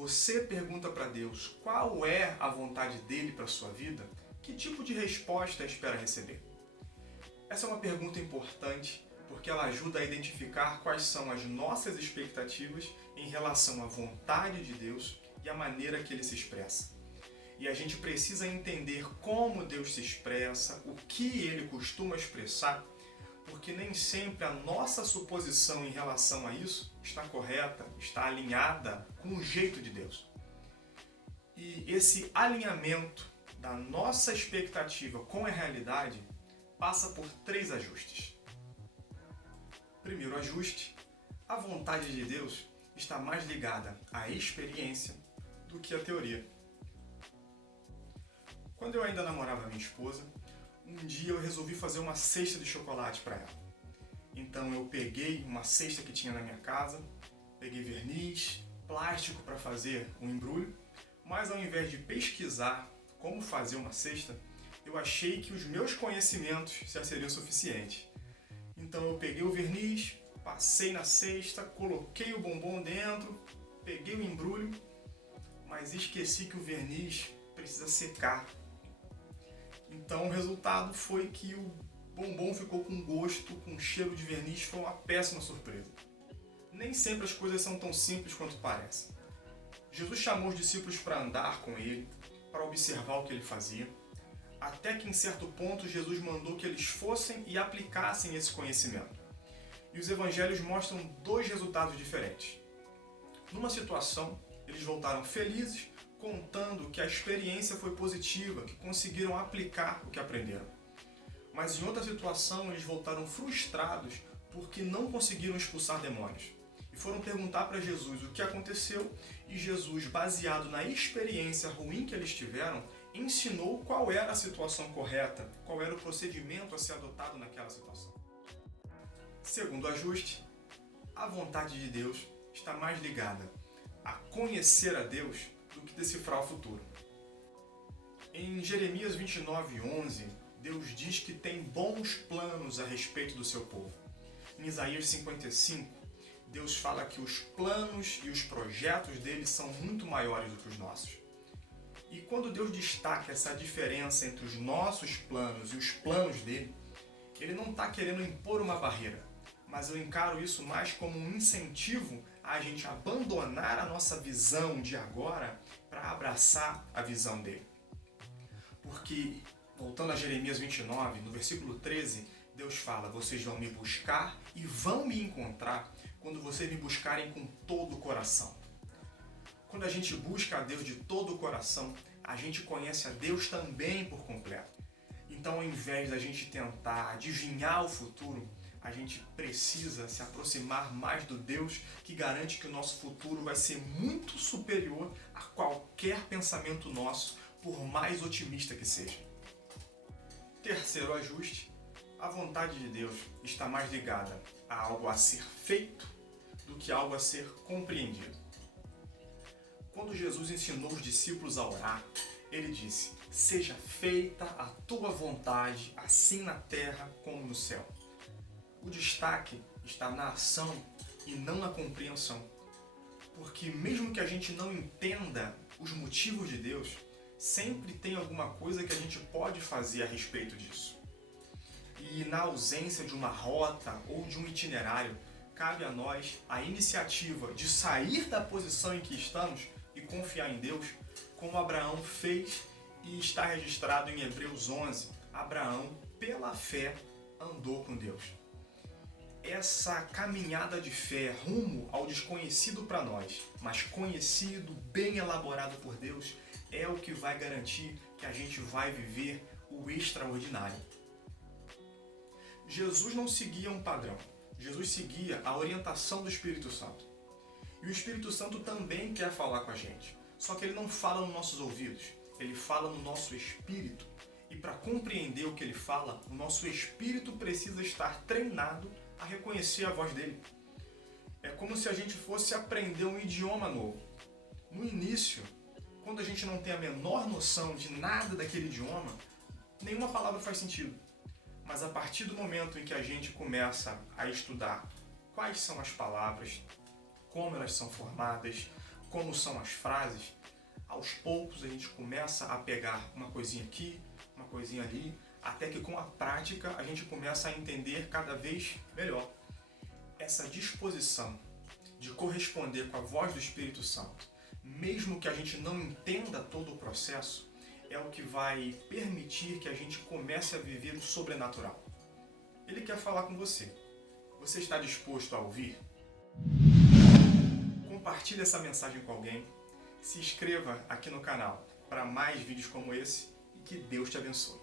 você pergunta para Deus qual é a vontade dele para a sua vida, que tipo de resposta espera receber? Essa é uma pergunta importante porque ela ajuda a identificar quais são as nossas expectativas em relação à vontade de Deus e à maneira que ele se expressa. E a gente precisa entender como Deus se expressa, o que ele costuma expressar, porque nem sempre a nossa suposição em relação a isso está correta, está alinhada com o jeito de Deus. E esse alinhamento da nossa expectativa com a realidade passa por 3 ajustes. Primeiro ajuste, a vontade de Deus está mais ligada à experiência do que à teoria. Quando eu ainda namorava minha esposa, um dia eu resolvi fazer uma cesta de chocolate para ela. Então eu peguei uma cesta que tinha na minha casa, peguei verniz, plástico para fazer um embrulho, mas ao invés de pesquisar como fazer uma cesta, eu achei que os meus conhecimentos já seriam suficientes. Então eu peguei o verniz, passei na cesta, coloquei o bombom dentro, peguei o embrulho, mas esqueci que o verniz precisa secar. Então o resultado foi que o bombom ficou com gosto, com cheiro de verniz, foi uma péssima surpresa. Nem sempre as coisas são tão simples quanto parecem. Jesus chamou os discípulos para andar com ele, para observar o que ele fazia, até que em certo ponto Jesus mandou que eles fossem e aplicassem esse conhecimento. E os evangelhos mostram 2 resultados diferentes. Numa situação, eles voltaram felizes, contando que a experiência foi positiva, que conseguiram aplicar o que aprenderam. Mas em outra situação, eles voltaram frustrados porque não conseguiram expulsar demônios. E foram perguntar para Jesus o que aconteceu, e Jesus, baseado na experiência ruim que eles tiveram, ensinou qual era a situação correta, qual era o procedimento a ser adotado naquela situação. Segundo ajuste, a vontade de Deus está mais ligada a conhecer a Deus do que decifrar o futuro. Em Jeremias 29:11, Deus diz que tem bons planos a respeito do seu povo. Em Isaías 55, Deus fala que os planos e os projetos dele são muito maiores do que os nossos. E quando Deus destaca essa diferença entre os nossos planos e os planos dele, ele não está querendo impor uma barreira, mas eu encaro isso mais como um incentivo a gente abandonar a nossa visão de agora para abraçar a visão dele. Porque, voltando a Jeremias 29, no versículo 13, Deus fala: vocês vão me buscar e vão me encontrar quando vocês me buscarem com todo o coração. Quando a gente busca a Deus de todo o coração, a gente conhece a Deus também por completo. Então, ao invés da gente tentar adivinhar o futuro, a gente precisa se aproximar mais do Deus que garante que o nosso futuro vai ser muito superior a qualquer pensamento nosso, por mais otimista que seja. Terceiro ajuste, a vontade de Deus está mais ligada a algo a ser feito do que algo a ser compreendido. Quando Jesus ensinou os discípulos a orar, ele disse: seja feita a tua vontade, assim na terra como no céu. O destaque está na ação e não na compreensão. Porque mesmo que a gente não entenda os motivos de Deus, sempre tem alguma coisa que a gente pode fazer a respeito disso. E na ausência de uma rota ou de um itinerário, cabe a nós a iniciativa de sair da posição em que estamos e confiar em Deus, como Abraão fez e está registrado em Hebreus 11. Abraão, pela fé, andou com Deus. Essa caminhada de fé rumo ao desconhecido para nós, mas conhecido, bem elaborado por Deus, é o que vai garantir que a gente vai viver o extraordinário. Jesus não seguia um padrão. Jesus seguia a orientação do Espírito Santo. E o Espírito Santo também quer falar com a gente. Só que ele não fala nos nossos ouvidos, ele fala no nosso espírito. E para compreender o que ele fala, o nosso espírito precisa estar treinado a reconhecer a voz dele. É como se a gente fosse aprender um idioma novo. No início, quando a gente não tem a menor noção de nada daquele idioma, nenhuma palavra faz sentido. Mas a partir do momento em que a gente começa a estudar quais são as palavras, como elas são formadas, como são as frases, aos poucos a gente começa a pegar uma coisinha aqui, uma coisinha ali, até que com a prática a gente começa a entender cada vez melhor. Essa disposição de corresponder com a voz do Espírito Santo, mesmo que a gente não entenda todo o processo, é o que vai permitir que a gente comece a viver o sobrenatural. Ele quer falar com você. Você está disposto a ouvir? Compartilhe essa mensagem com alguém. Se inscreva aqui no canal para mais vídeos como esse e que Deus te abençoe.